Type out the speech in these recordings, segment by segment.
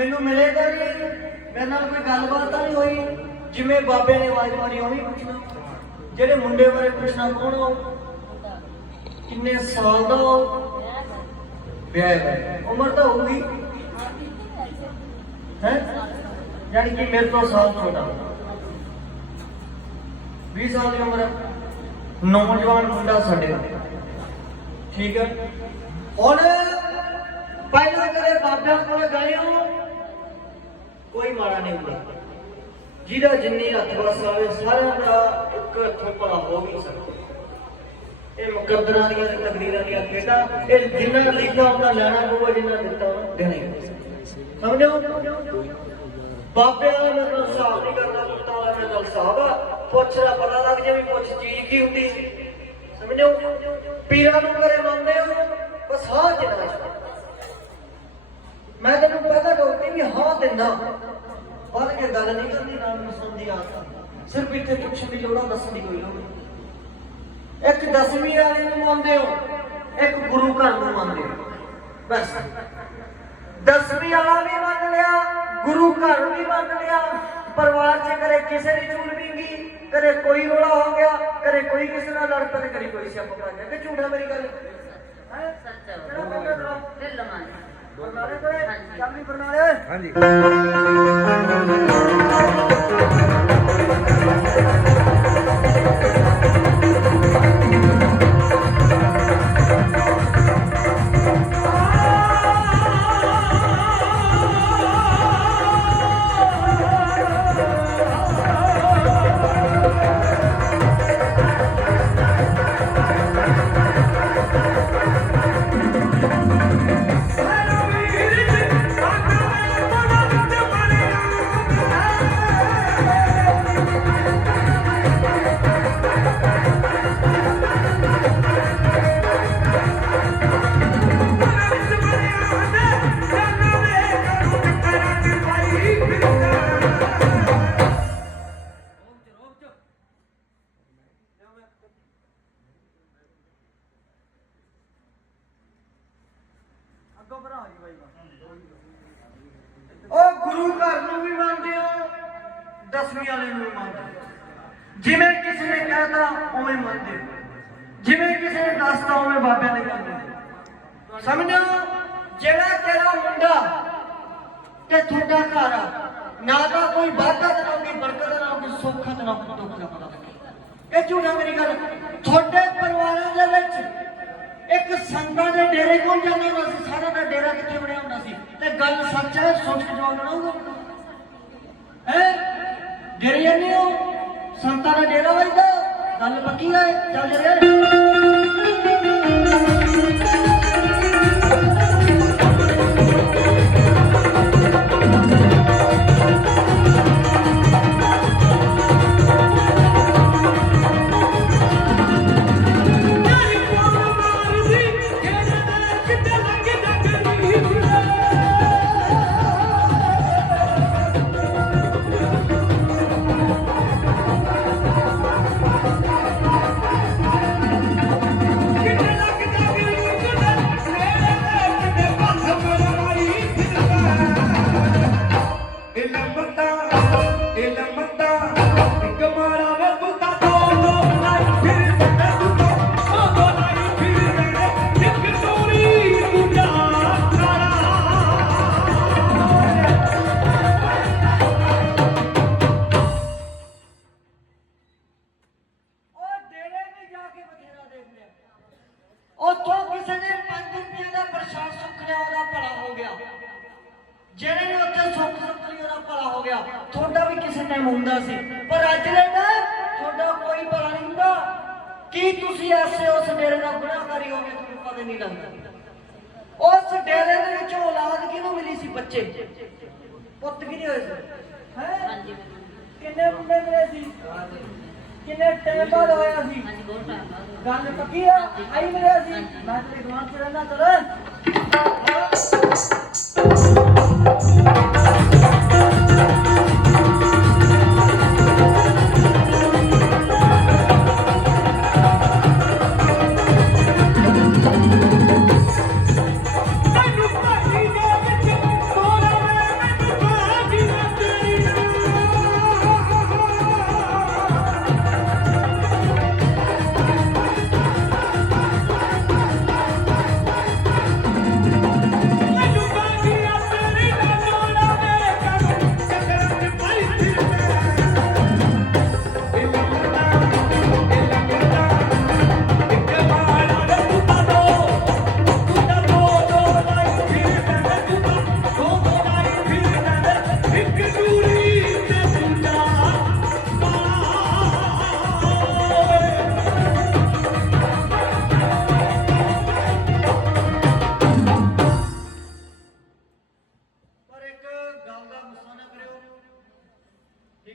मैनू मिले तो नहीं, मेरे नाल कोई गलबात नहीं हुई। जिमें बाबे ने आवाज मारी उवें पुछना, जेडे मुंडे बारे पुछना कौन हो, किन्ने साल दा हो, ब्याह उम्र तो होगी है, यानी कि मेरे तो साल छोटा 20 साल की उम्र, नौजवान मुंडा साडे, ठीक है। हुण पहले कदे बाबे कोल गए हो, कोई माड़ा नहीं हुंदा, जिहदा जिन्नी हथ बस आवे सारिआं दा एक हत्थों भला हो भी सकदा। ये मुकद्दरां दियां ते तकदीरां दियां खेडां, ये जिन्ना लिखा उन्ना लैना पਊਗਾ, जिन्ना दित्ता उन्ना देना ही। समझो बाबे वाले मतलब हिसाब नहीं करना, पुत्तां वाला मतलब हिसाब आ, पुछ दा पता लग जाए भी पुछ चीज की हुंदी सी। समझो पीरां नूं घरे मंनदे हो, बस हां देना। मैं तेन पहला डोकती भी हाँ देना, पर के गल नहीं करती, ना मैं सुनती आदत, सिर्फ इतने पुछण की लोड़, दसन की कोई लोड़ नहीं। एक 10वीं वाले नूं मानदे हो, एक गुरु घर नूं मानदे हो, बस 10वीं वाला भी मान लिया, गुरु घर भी मान लिया, परिवार च करे किसी की चूल बींगी, करे कोई रोला हो गया, करे कोई किसी नाल लड़ पे, करे कोई स्यापा पा गया, कि झूठा मेरी गल है हाँ जी। गुरु घर नूं भी मानते हो, 10वीं वाले नूं भी मानते हो, जिवें किसी ने कहता उवें मानते हो, जिवें किसी ने दसता उवें बाबे ने कहते। समझो जेड़ा तेरा मुंडा ते तुहाडा घर आ, ना तो कोई वाधा ते ना कोई बरकत, ना कोई सुख ते ना कोई दुख दा पता लगे। ये झूठा मेरी गल, तुहाडे परिवारां दे विच एक संतां दे डेरे कोल जाना हुंदा सी, सारा दा डेरा कित्थे बनया हुंदा सी, ते गल सच है, सोच के जवाब देना होगा है। डेरे जाने हो, संतां दा डेरा वजदा, गल पक्की है, चल जरे की तुसी ऐसे उस डेरे का गुनाहकारी हो गए, तुहानू पता नहीं लगता। उस डेरे दे विच औलाद किहनूं मिली सी, बच्चे पुत्त किहदे होए सी, हैं किन्ने मुंडे मिले सी, किन्ने टाइम बाद होया सी, गल पक्की है, आई मिले सी। मैं तेरे गवां च रहना,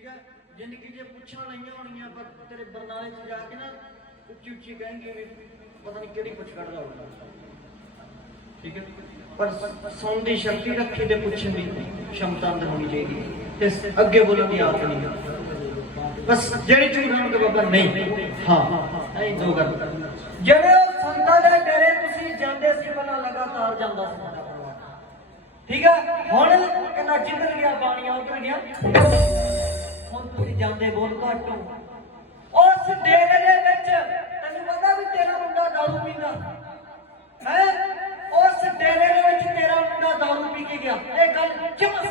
ਠੀਕ ਹੈ ਜ਼ਿੰਦਗੀ 'ਚ ਪੁੱਛਾਂ ਲਈਆਂ ਹੋਣੀਆਂ ਪਰ ਤੇਰੇ ਬਰਨਾਲੇ 'ਚ ਜਾ ਕੇ ਨਾ ਉੱਚੀ ਉੱਚੀ ਕहेंगे ਵੀ ਪਤਾ ਨਹੀਂ ਕਿਹੜੀ ਪੁੱਛ ਕੱਢਦਾ ਹੋਊਗਾ ਠੀਕ ਹੈ ਪਰ ਸੁਣਨ ਦੀ ਸ਼ਕਤੀ ਰੱਖੀ ਤੇ ਪੁੱਛਣ ਦੀ क्षमता ਅੰਦਰ ਹੋਣੀ ਚਾਹੀਦੀ ਤੇ ਅੱਗੇ ਬੋਲਣ ਦੀ ਆਦਤ ਨਹੀਂ ਬਸ ਜਿਹੜੀ ਝੂਠ ਹੋਣਗੇ ਬਾਬਾ ਨਹੀਂ ਹਾਂ ਇਹ ਦੋ ਗੱਲ ਜਿਹੜੇ ਸੰਤਾਂ ਦੇ ਡੇਰੇ ਤੁਸੀਂ ਜਾਂਦੇ ਸੀ ਪਹਿਲਾਂ ਲਗਾਤਾਰ ਜਾਂਦਾ ਸੀ ਠੀਕ ਹੈ ਹੁਣ ਕਹਿੰਦਾ ਜਿੱਧਰ ਗਿਆ ਬਾਣੀਆਂ ਉਧਰ ਗਿਆ ਹੁਣ ਤੁਸੀਂ ਜਾਂਦੇ ਬਹੁਤ ਘੱਟ ਹੋ ਉਸ ਡੇਰੇ ਦੇ ਵਿੱਚ ਤੈਨੂੰ ਪਤਾ ਵੀ ਤੇਰਾ ਮੁੰਡਾ ਦਾਰੂ ਪੀਂਦਾ ਹੈ ਉਸ ਡੇਰੇ ਦੇ ਵਿੱਚ ਤੇਰਾ ਮੁੰਡਾ ਦਾਰੂ ਪੀ ਕੇ ਗਿਆ ਇਹ ਗੱਲ ਜਮਾ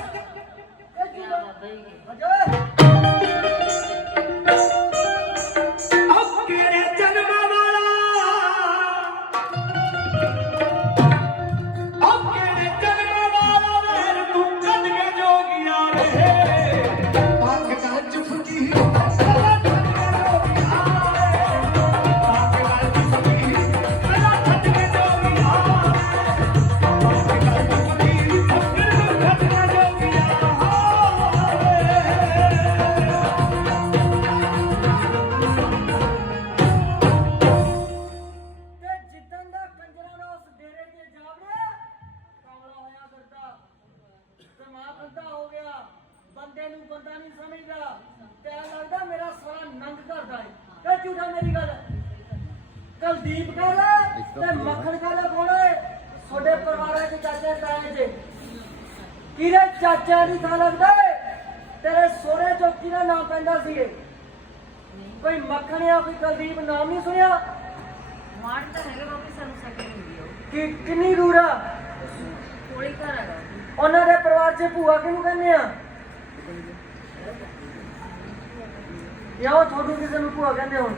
ਬੰਦੇ ਨੂੰ ਬੰਦਾ ਨਹੀਂ ਸਮਝਦਾ ਤੇ ਲੱਗਦਾ ਮੇਰਾ ਸਾਰਾ ਨੰਗ ਕਰਦਾ ਹੈ ਤੇ ਝੂਠਾ ਮੇਰੀ ਗੱਲ ਕੁਲਦੀਪ ਕੌਰ ਤੇ ਮੱਖਣ ਕੌਰ ਕੋਣ ਹੈ ਤੁਹਾਡੇ ਪਰਿਵਾਰਾਂ ਦੇ ਚਾਚੇ ਤਾਏ ਦੇ ਕਿਹਦੇ ਚਾਚਾ ਦੀ ਥਾਂ ਲੱਗਦਾ ਤੇਰੇ ਸੋਹਰੇ ਚੌਕੀ ਦਾ ਨਾਮ ਪੈਂਦਾ ਸੀ ਕੋਈ ਮੱਖਣ ਜਾਂ ਕੋਈ ਕੁਲਦੀਪ ਨਾਮ ਨਹੀਂ ਸੁਣਿਆ ਮਾਰ ਤਾਂ ਹੈਗਾ ਬਾਬੀ ਸਾਨੂੰ ਸਕੇ ਹੁੰਦੀ ਹੋ ਕਿ ਕਿੰਨੀ ਦੂਰ ਆ ਕੋਲੀ ਘਰ ਹੈਗਾ ਉਹਨਾਂ ਦੇ ਪਰਿਵਾਰ 'ਚ ਭੂਆ ਕਿਹਨੂੰ ਕਹਿੰਦੇ ਆ ਯਾਰ ਤੁਹਾਨੂੰ ਕਿਸੇ ਨੂੰ ਭੂਆ ਕਹਿੰਦੇ ਹੁਣ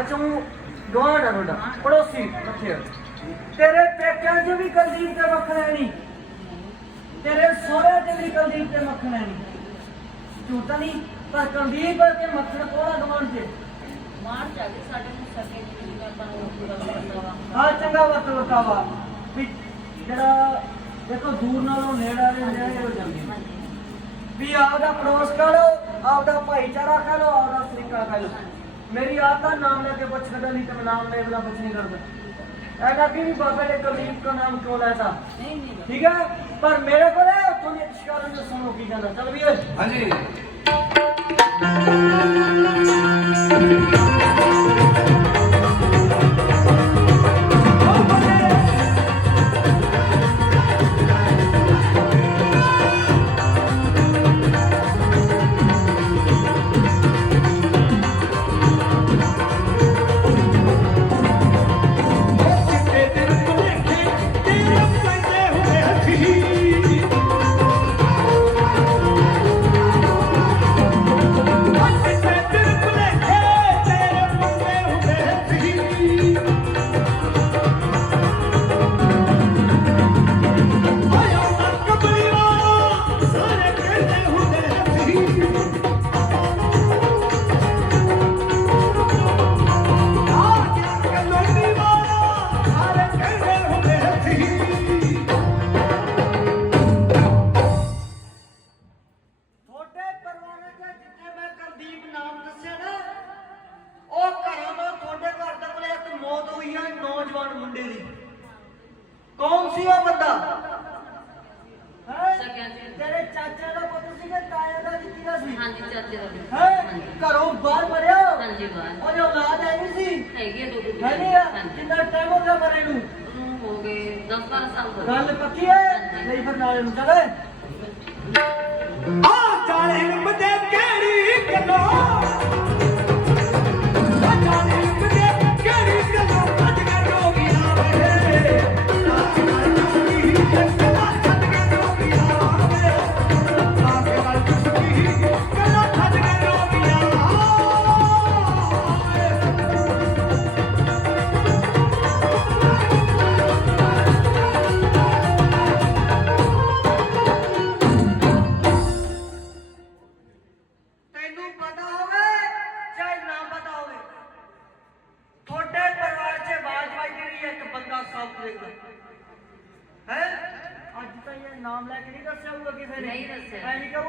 ਅੱਛਾ ਉਹ ਗਵਾਂਢ ਆ ਤੁਹਾਡਾ ਪੜੋਸੀ ਰੱਖਿਆ ਤੇਰੇ ਪੇਕਿਆਂ 'ਚ ਵੀ ਕੁਲਦੀਪ ਤੇ ਮੱਖਣ ਹੈ ਨਹੀਂ ਤੇਰੇ ਸਹੁਰੇ 'ਚ ਵੀ ਕੁਲਦੀਪ ਤੇ ਮੱਖਣ ਹੈ ਨਹੀਂ ਝੂਠਾ ਨਹੀਂ ਪਰ ਕੁਲਦੀਪ ਤੇ ਮੱਖਣ ਕੋਲਾ ਗਵਾਂਢ 'ਚ ਮਾਰ ਜਾ ਕੇ ਸਾਡੇ ਨੂੰ ਸਕੇ ਨਹੀਂ ਆਪਾਂ ਨੂੰ ਪੂਰਾ ਕਰਦਾ ਹਾਂ ਚੰਗਾ ਵਰਤਾਵਾ ਵੀ ਜਿਹੜਾ ਦੇਖੋ ਦੂਰ ਨਾਲੋਂ ਨੇੜੇ ਹੋ ਜਾਂਦੀ ਵੀ ਆਪਦਾ ਪੜੋਸ ਕਰ ਲੋ ਆਪਦਾ ਭਾਈਚਾਰਾ ਕਰ ਲੋ ਆਪਦਾ ਤਰੀਕਾ ਕਰ ਲੋ ਮੇਰੀ ਆਪ ਦਾ ਨਾਮ ਲੈ ਕੇ ਪੁੱਛ ਕਰਦਾ ਨਹੀਂ ਤਾਂ ਨਾਮ ਲੈ ਵਾਲਾ ਕੁਝ ਨਹੀਂ ਕਰਦਾ ऐसा कि बाबा ने कुलदीप का नाम क्यों लाया था ठीक है पर मेरे को है तुम एक शिकार में सुनो की जाना चल भी हाँ जी कौन सी वो बंदा तेरे चाचा का पुत्र सी के ताया का किया सी हां जी चाचे का है घरों बाहर मरिया हां जी बाहर और जो औलाद है नहीं सी हैगे दो है नहीं कितना टाइम हो गया मरे नु हो गए 10-12 साल हो गल पक्की है नहीं फिर नाले नु चले आ जाने बदे केड़ी गलो आ जाने बदे केड़ी गलो अज के जोगिया वे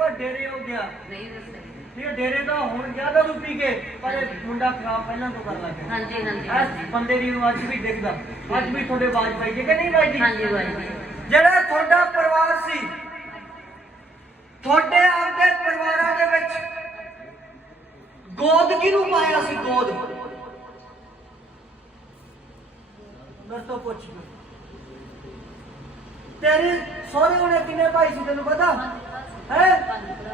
ਵਾ ਡੇਰੇ ਹੋ ਗਿਆ। ਨਹੀਂ ਦੱਸਿਆ। ਠੀਕ ਹੈ, ਡੇਰੇ ਦਾ ਹੁਣ ਗਿਆ ਦਾਰੂ ਪੀ ਕੇ, ਪਰ ਇਹ ਮੁੰਡਾ ਖਰਾਬ ਪਹਿਲਾਂ ਤੋਂ ਕਰ ਲੱਗ ਗਿਆ। ਹਾਂਜੀ ਹਾਂਜੀ ਇਸ ਬੰਦੇ ਦੀ ਨੂੰ ਅੱਜ ਵੀ ਦਿਖਦਾ, ਅੱਜ ਵੀ ਤੁਹਾਡੇ ਆਵਾਜ਼ ਪਾਈ ਜੇ ਕਿ ਨਹੀਂ ਵੱਜਦੀ? ਹਾਂਜੀ ਬਾਈ। ਜਿਹੜਾ ਤੁਹਾਡਾ ਪਰਿਵਾਰ ਸੀ, ਤੁਹਾਡੇ ਆਪਦੇ ਪਰਿਵਾਰਾਂ ਦੇ ਵਿੱਚ ਗੋਦ ਕਿਹਨੂੰ ਪਾਇਆ ਸੀ? ਗੋਦ ਦੱਸੋ, ਪੁੱਛ। ਤੇਰੇ ਸਹੁਰੇ ਹੋਣੇ ਕਿੰਨੇ ਭਾਈ ਸੀ ਤੈਨੂੰ ਪਤਾ ਹੈ?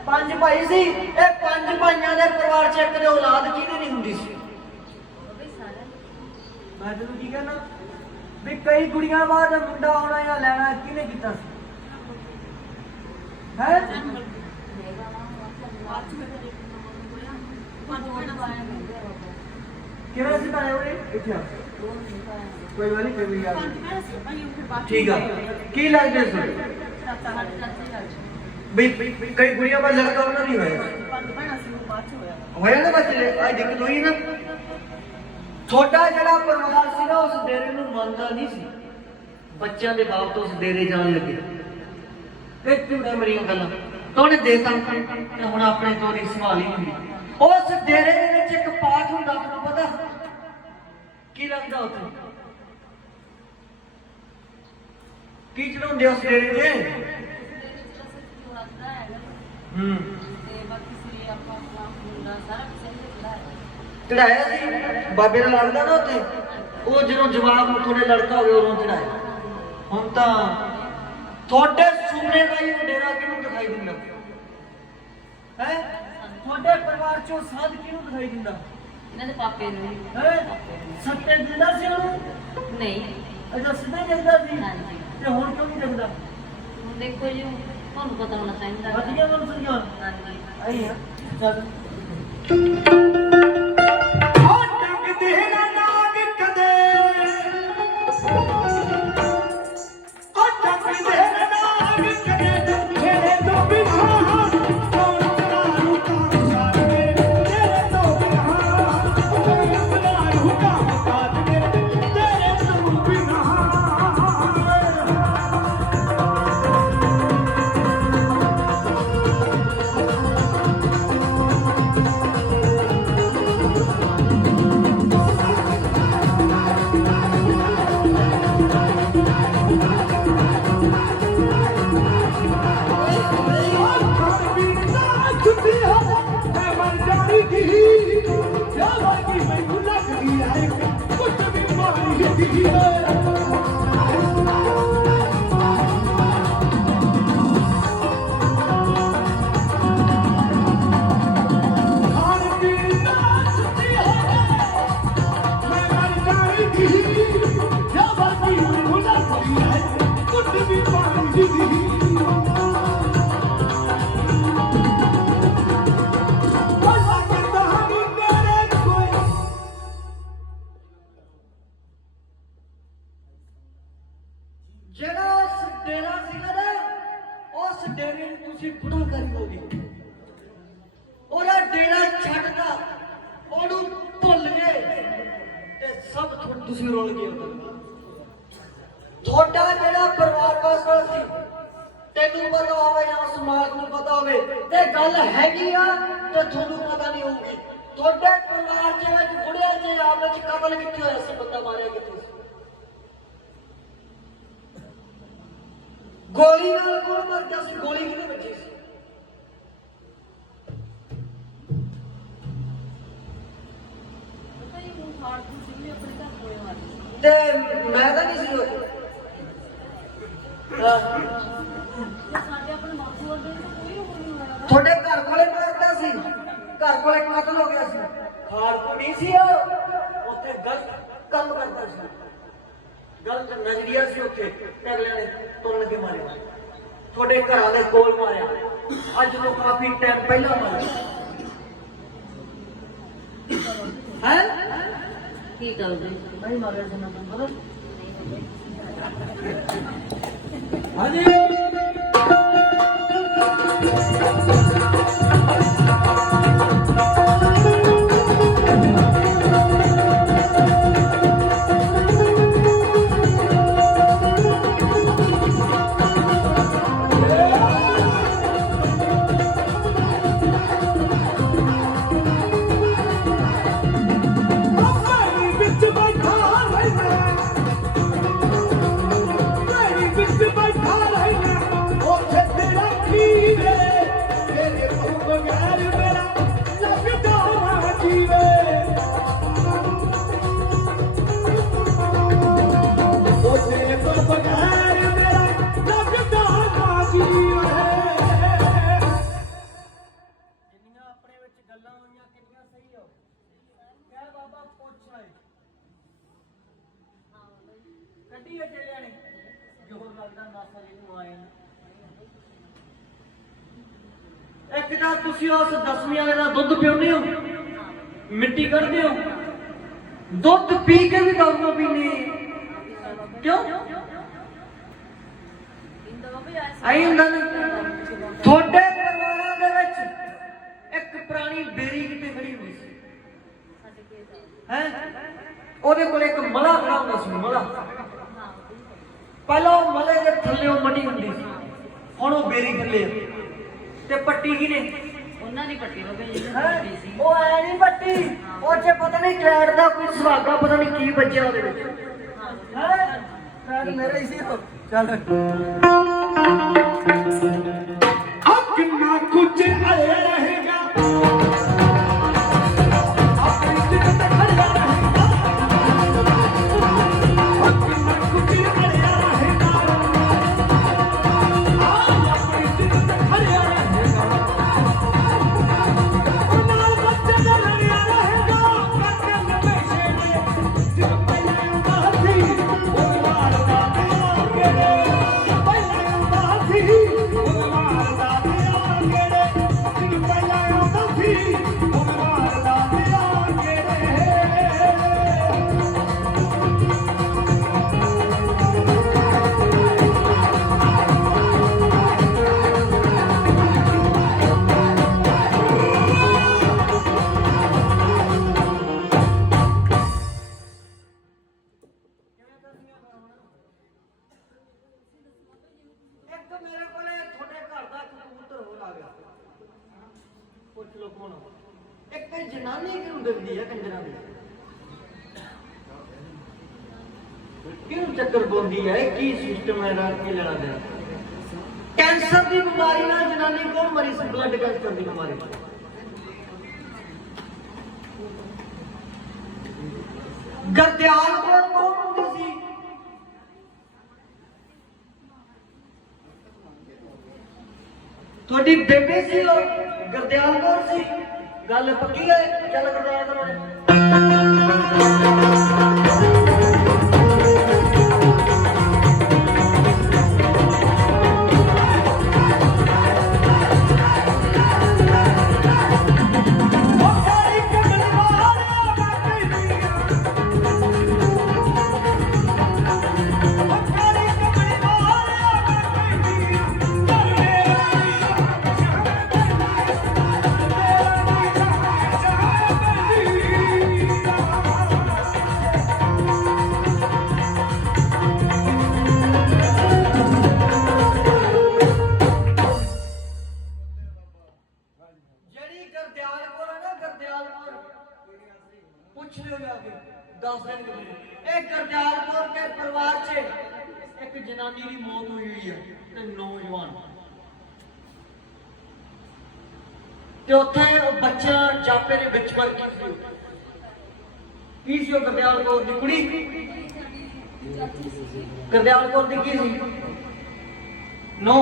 5 ਭਾਈ ਸੀ। ਇਹ 5 ਭਾਈਆਂ ਦੇ ਪਰਿਵਾਰ 'ਚ ਇੱਕ ਦੇ ਔਲਾਦ ਕਿਹਦੀ ਨਹੀਂ ਹੁੰਦੀ ਸੀ? ਮੈਂ ਤੈਨੂੰ ਕੀ ਕਹਿਣਾ ਵੀ ਕਈ ਕੁੜੀਆਂ ਬਾਅਦ ਮੁੰਡਾ ਆਉਣਾ ਜਾਂ ਲੈਣਾ ਕਿਹਨੇ ਕੀਤਾ ਸੀ? ਹੈ ਕਿਵੇਂ ਸੀ ਪਾਇਆ ਉਹਨੇ? ਇੱਥੇ ਆ। ਕੋਈ ਵਾਲੀ ਕੋਈ ਵੀ ਆ। ਠੀਕ ਆ, ਕੀ ਲੱਗਦੇ ਸੀ ਬਈ ਕਈ ਕੁੜੀਆਂ ਬਾਅਦ ਲੜਕਾ ਉਹਨਾਂ ਨਹੀਂ ਹੋਇਆ? ਹੋਇਆ ਨਾ ਬੱਚੇ ਅੱਜ ਦਿੱਕਤ ਹੋਈ ਨਾ। ਤੁਹਾਡਾ ਜਿਹੜਾ ਪਰਿਵਾਰ ਸੀ ਨਾ ਉਸ ਡੇਰੇ ਨੂੰ ਮੰਨਦਾ ਨਹੀਂ ਸੀ। ਬੱਚਿਆਂ ਦੇ ਬਾਪ ਤੋਂ ਉਸ ਡੇਰੇ ਜਾਣ ਲੱਗੇ। ਇਹ ਝੂਠਾ ਮੇਰੀਆਂ ਗੱਲਾਂ ਤਾਂ ਉਹਨੇ ਦੇਤਾ ਤੇ ਹੁਣ ਆਪਣੇ ਚੋਰੀ ਸੰਭਾਲੀ ਹੁੰਦੀ। ਉਸ ਡੇਰੇ ਦੇ ਵਿੱਚ ਇੱਕ ਪਾਠ ਹੁੰਦਾ, ਤੁਹਾਨੂੰ ਪਤਾ ਕੀ ਲੱਗਦਾ ਉੱਥੇ? ਕੀ ਚੜਾਉਂਦੇ ਉਸ ਡੇਰੇ ਤੇ? ਚੜਾਇਆ ਸੀ ਬਾਬੇ ਦਾ ਲੱਗਦਾ ਨਾ ਉੱਥੇ। ਉਹ ਜਦੋਂ ਜਵਾਬ ਤੁਹਾਡੇ ਲੜਕਾ ਹੋਵੇ ਉਦੋਂ ਚੜਾਇਆ। ਹੁਣ ਤਾਂ ਤੁਹਾਡੇ ਸੁਪਨੇ ਦਾ ਹੀ ਡੇਰਾ ਕਿਹਨੂੰ ਦਿਖਾਈ ਦਿੰਦਾ ਹੈ? ਤੁਹਾਡੇ ਪਰਿਵਾਰ ਚੋਂ ਸਾਧ ਕਿਹਨੂੰ ਦਿਖਾਈ ਦਿੰਦਾ? ਇਹਨਾਂ ਦੇ ਪਾਪੇ ਨੂੰ ਹੈ ਸੱਤੇ ਦਿੰਦਾ ਸੀ ਉਹਨੂੰ? ਨਹੀਂ। ਅੱਛਾ, ਸਿੱਧਾ ਦਿਖਦਾ ਸੀ। ਹਾਂਜੀ। ਤੇ ਹੁਣ ਕਿਉਂ ਨਹੀਂ ਦਿਖਦਾ? ਹੁਣ ਦੇਖੋ ਜੀ, ਤੁਹਾਨੂੰ ਪਤਾ ਹੋਣਾ ਚਾਹੀਦਾ। ਵਧੀਆ ਮਨ ਸੁਣਿਆ। ਹਾਂਜੀ। ਆਈ ਆ ਚੱਲ। ਜਿਹੜਾ ਉਸ ਡੇਰਾ ਸੀਗਾ ਨਾ, ਉਸ ਡੇਰੇ ਨੂੰ ਤੁਸੀਂ ਬੁੜਾ ਕਰ ਦੋਗੇ। ਉਹਦਾ ਡੇਰਾ ਛੱਡਦਾ, ਉਹਨੂੰ ਭੁੱਲ ਗਏ ਤੇ ਸਭ ਤੁਸੀਂ ਰੁਲ ਗਏ। ਤੁਹਾਡਾ ਜਿਹੜਾ ਪਰਿਵਾਰ ਵਾਸਤਾ ਸੀ, ਤੈਨੂੰ ਪਤਾ ਹੋਵੇ ਜਾਂ ਸਮਾਜ ਨੂੰ ਪਤਾ ਹੋਵੇ ਤੇ ਗੱਲ ਹੈਗੀ ਆ ਤੇ ਤੁਹਾਨੂੰ ਪਤਾ ਨਹੀਂ ਹੋਊਗੀ। ਤੁਹਾਡੇ ਪਰਿਵਾਰ ਦੇ ਵਿੱਚ ਬੁੜਿਆਂ ਦੇ ਆਪਸ ਵਿੱਚ ਕਤਲ ਕਿੱਥੇ ਹੋਇਆ ਸੀ? ਬੰਦਾ ਮਾਰਿਆ ਕਿੱਥੇ ਸੀ? ਗੋਲੀ ਨਾਲ ਕੌਣ ਮਰਦਾ ਸੀ? ਗੋਲੀ ਕਿਹਨੇ ਵੱਜੀ ਸੀ? ਤੇ ਮੈਂ ਤਾਂ ਨਹੀਂ ਸੀ ਹੋਈ। ਤੁਹਾਡੇ ਘਰ ਕੋਲੇ ਮਾਰਦਾ ਸੀ, ਘਰ ਕੋਲੇ ਕਤਲ ਹੋ ਗਿਆ ਸੀ। ਖਾੜਕੂ ਨਹੀਂ ਸੀ ਉਹ, ਉੱਥੇ ਗਲਤ ਕੰਮ ਕਰਦਾ ਸੀ, ਗਲਤ ਨਜ਼ਰੀਆ ਸੀ ਉੱਥੇ। ਅਗਲਿਆਂ ਨੇ ਤੁੰਨ ਕੇ ਮਾਰਿਆ, ਤੁਹਾਡੇ ਘਰਾਂ ਦੇ ਕੋਲ ਮਾਰਿਆ। ਅੱਜ ਤੋਂ ਕਾਫੀ ਟਾਈਮ ਪਹਿਲਾਂ ਮਾਰਿਆ ਹੈ। ਕੀ ਕਰਦੇ? ਨਹੀਂ ਮਾਰਿਆ ਸੀ ਨਾ ਪਤਾ। ਹਾਂਜੀ ਇੱਕ ਤਾਂ ਤੁਸੀਂ ਉਸ 10ਵੀਂ ਵਾਲੇ ਦਾ ਦੁੱਧ ਪਿਉਂਦੇ ਹੋ, ਮਿੱਟੀ ਕੱਢਦੇ ਹੋ, ਦੁੱਧ ਪੀ ਕੇ ਵੀ ਦਾਰੂ ਪੀਂਦੇ ਕਿਉਂ? ਆਈ ਹੁੰਦਾ ਨਾ ਤੁਹਾਡੇ ਪਰਿਵਾਰਾਂ ਦੇ ਵਿੱਚ ਇੱਕ ਪੁਰਾਣੀ ਬੇਰੀ ਕਿਤੇ ਖੜੀ ਹੁੰਦੀ ਸੀ ਹੈ, ਉਹਦੇ ਕੋਲ ਇੱਕ ਮਲਾ ਖੜਾ ਹੁੰਦਾ ਸੀ, ਮਲਾ। ਪਹਿਲਾਂ ਉਹ ਮਲੇ ਦੇ ਥੱਲੇ ਮੱਟੀ ਹੁੰਦੀ ਸੀ, ਹੁਣ ਉਹ ਬੇਰੀ ਥੱਲੇ ਤੇ ਪੱਟੀ ਕੀ ਨੇ ਉਹਨਾਂ ਦੀ ਪੱਟੀ ਹੋ ਗਈ ਜਿਹੜੀ ਸੀ। ਉਹ ਐ ਨਹੀਂ ਪੱਟੀ, ਉਹ ਚ ਪਤਾ ਨਹੀਂ ਕਲੈਟ ਦਾ ਕੋਈ ਸੁਹਾਗਾ ਪਤਾ ਨਹੀਂ ਕੀ ਵੱਜਿਆ ਉਹਦੇ ਵਿੱਚ ਹੈ। ਕਲੈਟ ਮੇਰਾ ਹੀ ਸੀ ਉਹ। ਚੱਲ ਕਿੰਨਾ ਕੁਝ ਆਇਆ ਰਹੇਗਾ ਆਪਣੀ ਜਿੱਤ ਤੇ ਖੜਿਆ ਰਹੇਗਾ, ਕਿੰਨਾ ਕੁਝ ਆਇਆ ਰਹੇਗਾ ਆਪਣੀ ਜਿੱਤ ਤੇ ਖੜਿਆ ਰਹੇਗਾ, ਨਾਲ ਬੱਚੇ ਦਾ ਲੜਿਆ ਰਹੇਗਾ ਕੱਟਣ ਬੈਠੇ ਨੇ ਜਿੱਤ ਪਹਿਲੇ ਹੁੰਦਾ ਸੀ ਉਹ ਮਾਰਦਾ ਤੇ ਪਹਿਲੇ ਹੁੰਦਾ ਸੀ ਉਹ ਮਾਰਦਾ ਮੇਰੇ ਕੋਲੇ ਤੁਹਾਡੇ ਘਰ ਦਾ ਕਬੂਤਰ ਹੋਰ ਆ ਗਿਆ, ਪੁੱਛ ਲੋ ਕੌਣ? ਇੱਕ ਜਨਾਨੀ ਕਿਉਂ ਦਿੰਦੀ ਹੈ ਕੰਜਰਾਂ ਦੀ, ਕਿਉਂ ਚੱਕਰ ਪਾਉਂਦੀ ਹੈ? ਕੀ ਸਿਸਟਮ ਹੈ ਰਾਤ ਕੇ ਲੈਣਾ ਦੇਣਾ? ਕੈਂਸਰ ਦੀ ਬਿਮਾਰੀ ਨਾਲ ਜਨਾਨੀ ਕੌਣ ਮਰੀ ਸੀ? ਬਲੱਡ ਕੈਂਸਰ ਦੀ ਬਿਮਾਰੀ। ਗਰਦਿਆਲ ਕੌਣ ਹੁੰਦੀ ਸੀ? ਤੁਹਾਡੀ ਬੇਬੇ ਸੀ ਉਹ ਗਰਦਿਆਲ ਕੌਰ ਸੀ। ਗੱਲ ਪੱਕੀ ਹੈ, ਚੱਲ ਗਰਦਿਆਲ ਕਰੋ ਨੇ। ਪੁੱਛ ਲਿਓ ਜਾ ਕੇ, ਦੱਸ ਦੇਣਗੇ ਮੈਨੂੰ। ਇਹ ਗਰਦਿਆਲਪੁਰ ਦੇ ਪਰਿਵਾਰ 'ਚ ਇੱਕ ਜਨਾਨੀ ਦੀ ਮੌਤ ਹੋਈ ਹੈ ਤੇ ਨੌਜਵਾਨ, ਤੇ ਉੱਥੇ ਉਹ ਬੱਚਾ ਜਾਪੇ ਦੇ ਵਿੱਚ ਵਰ ਕੀ ਸੀ ਉਹ ਗਰਦਿਆਲਪੁਰ ਦੀ ਕੁੜੀ, ਗਰਦਿਆਲਪੁਰ ਦੀ ਕੀ ਸੀ? ਨੋ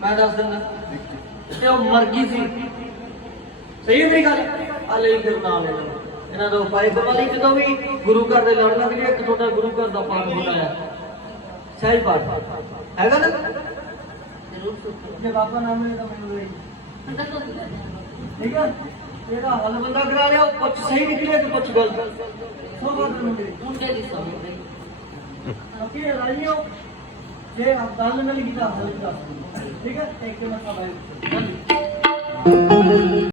ਮੈਂ ਦੱਸ ਦਿੰਦਾ, ਤੇ ਉਹ ਮਰ ਗਈ ਸੀ। ਸਹੀ ਨਹੀਂ ਗੱਲ? ਆ ਲਈ ਫਿਰ ਨਾਲ ਇਹਨਾਂ ਦਾ ਉਪਾਏ ਕਰਵਾ ਲਈ। ਜਦੋਂ ਵੀ ਗੁਰੂ ਘਰ ਦੇ ਲੜ ਲੱਗ ਜੇ, ਇੱਕ ਤੁਹਾਡਾ ਗੁਰੂ ਘਰ ਦਾ ਪਾਠ ਹੋਣਾ ਹੈ, ਸਹੀ ਪਾਠ ਹੈਗਾ ਨਾ? ਜੇ ਬਾਬਾ ਨਾਮ ਹੈ ਤਾਂ ਮੈਨੂੰ ਠੀਕ ਹੈ, ਇਹਦਾ ਹੱਲ ਬੰਦਾ ਕਰਾ ਲਿਆ। ਉਹ ਪੁੱਛ ਸਹੀ ਨਿਕਲੇ ਤੇ ਪੁੱਛ ਗਲਤ ਸੋ ਬਾਤ ਮੁੰਡੇ ਦੀ ਸਮਝ ਅੱਗੇ ਰਾਈਓ ਜੇ ਗੱਲ ਨਾਲ ਹੀ ਦਾ ਹੱਲ ਕਰ, ਠੀਕ ਹੈ? ਇੱਕ ਮਸਲਾ ਹੈ।